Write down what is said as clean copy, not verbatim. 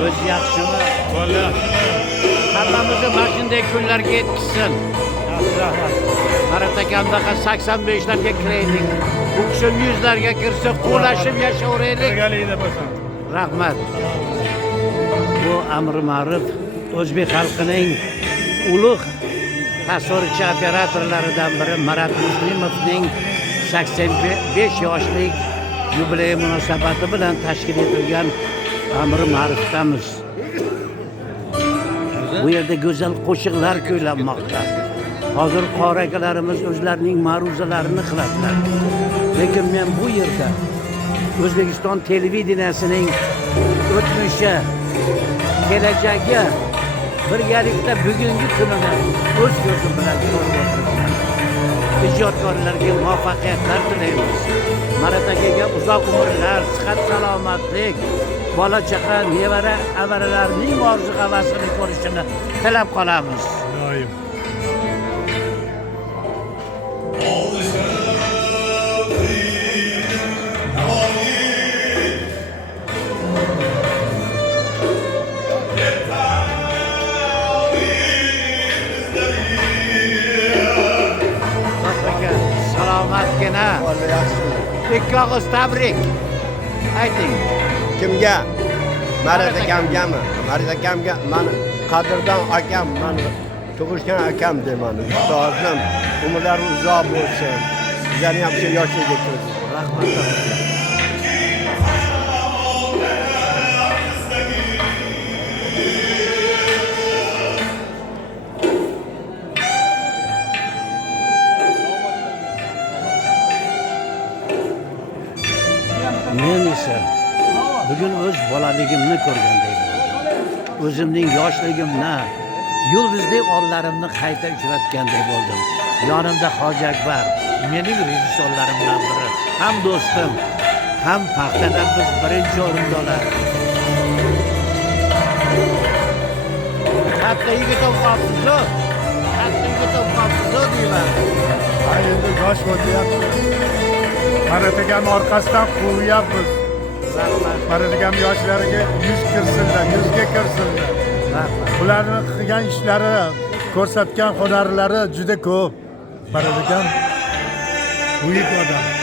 O'zi yaxshimi? Bola. Hammamizni mana shunday kunlarga yetkazsin. Rahmat. Marat akamdaqa 85larga kiraylik. Bu kishi 100larga kirsa, qo'lashib yashayveraylik. Birgalikda bo'lsin. Rahmat. Bu amri ma'ruf o'zbek xalqining ulug' tasvirchi operatorlaridan biri Marat Muslimovning 85 yoshlik yubiley munosabati bilan tashkil etilgan amri ma'rufdamiz. Bu yerda go'zal qo'shiqlar kuylanmoqda. Hozir qori akalarimiz o'zlarining ma'ruzalarini qiladilar. Lekin men bu yerda O'zbekiston televideniyasining o'tmishi, kelajagi, birgalikda bugungi kunini o'z ko'zim bilan ko'rib o'tiribman. Ijodkorlarga muvaffaqiyatlar tilaymiz. Marat akaga uzoq umrlar, sihat salomatlik, bola chaqa, nevara avaralarning orzu havasini ko'rishini tilab qolamiz. Doim. Salomatgina. Ikki og'iz tabrik. Ayting. Kimga? Marat akamgami? Marat akamga mani qadrdon akam, mani tug'ishgan akam deyman. Ustozim, umrlari uzoq bo'lsin. Sizlarning ham shu yoshga kirsin. Rahmat. Men esa bugun o'z bolaligimni ko'rgandek bo'ldim. O'zimning yoshligimni, yulduzdek onlarimni qayta uchratgandek bo'ldim. Yonimda Hoji Akbar, mening rejissyorlarimdan biri, ham do'stim, ham paxtada biz birinchi o'rindalar. Katta yigit o'qiyapsiz-ku? Katta yigit o'qiyapsiz-ku deyman. Ha, endi yosh bo'lyapti. Marat akam orqasidan quvyapmiz. Marat akam yoshlariga 100 kirsinlar, 100ga kirsinlar. Ularning qilgan ishlari, ko'rsatgan hunarlari juda ko'p. Marat akam buyuk odam.